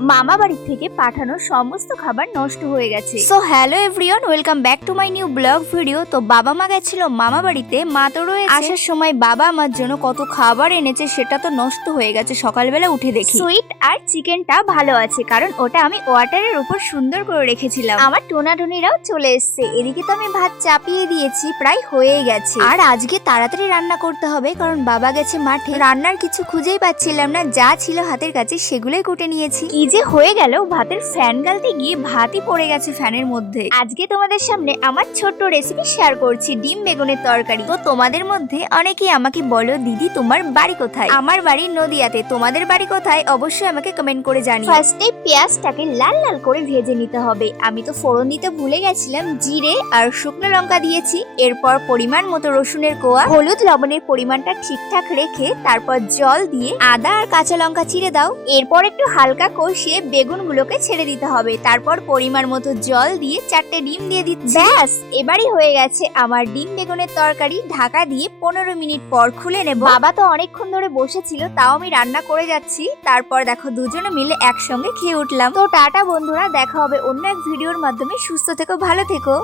মামা বাড়ি থেকে পাঠানো সমস্ত খাবার নষ্ট হয়ে গেছে। So hello everyone, welcome back to my new blog video. তো বাবা মা গেছিল মামা বাড়িতে, মা তো রয়েছে। আসার সময় বাবা আমার জন্য কত খাবার এনেছে সেটা তো নষ্ট হয়ে গেছে। সকালবেলা উঠে দেখি সুইট আর চিকেনটা ভালো আছে, কারণ ওটা আমি ওয়াটারের উপর সুন্দর করে রেখেছিলাম। আমার টোনাটুনিরাও চলে এসছে। এদিকে তো আমি ভাত চাপিয়ে দিয়েছি, প্রায় হয়েই গেছে। আর আজকে তাড়াতাড়ি রান্না করতে হবে, কারণ বাবা গেছে মাঠে। রান্নার কিছু খুঁজেই পাচ্ছিলাম না, যা ছিল হাতের কাছে সেগুলোই কুটে নিয়েছি। কি যে হয়ে গেল, ভাতের ফ্যান গালতে গিয়ে ভাতই পড়ে গেছে ফ্যানের মধ্যে। আজকে তোমাদের সামনে আমার ছোট্ট রেসিপি শেয়ার করছি, ডিম বেগুনের তরকারি। তো তোমাদের মধ্যে অনেকেই আমাকে বলো, দিদি তোমার বাড়ি কোথায়? আমার বাড়ি নদিয়াতে। তোমাদের বাড়ি কোথায় অবশ্যই আমাকে কমেন্ট করে জানিও। ফার্স্টে পেঁয়াজটাকে লাল লাল করে ভেজে নিতে হবে। আমি তো ফোড়ন দিতে ভুলে গেছিলাম, জিরে আর শুকনো লঙ্কা দিয়েছি। এরপর পরিমাণ মতো রসুনের কোয়া, হলুদ লবণের পরিমাণটা ঠিকঠাক রেখে তারপর জল দিয়ে আদা আর কাঁচা লঙ্কা চিড়ে দাও। এরপর একটু হালকা কষিয়ে বেগুনগুলোকে ছেড়ে দিতে হবে। তারপর পরিমাণ মতো জল দিয়ে 4টে ডিম দিয়ে দিচ্ছি। ব্যাস, এবারই হয়ে গেছে আমার ডিম বেগুনের তরকারি। ঢাকা দিয়ে 15 মিনিট পর খুলে নেব। বাবা তো অনেকক্ষণ ধরে বসেছিল, তাও আমি রান্না করে যাচ্ছি। তারপর দেখো দুজনে মিলে একসঙ্গে খেয়ে উঠলাম। তো টাটা বন্ধুরা, দেখা হবে অন্য এক ভিডিওর মাধ্যমে। সুস্থ থেকো, ভালো থেকো।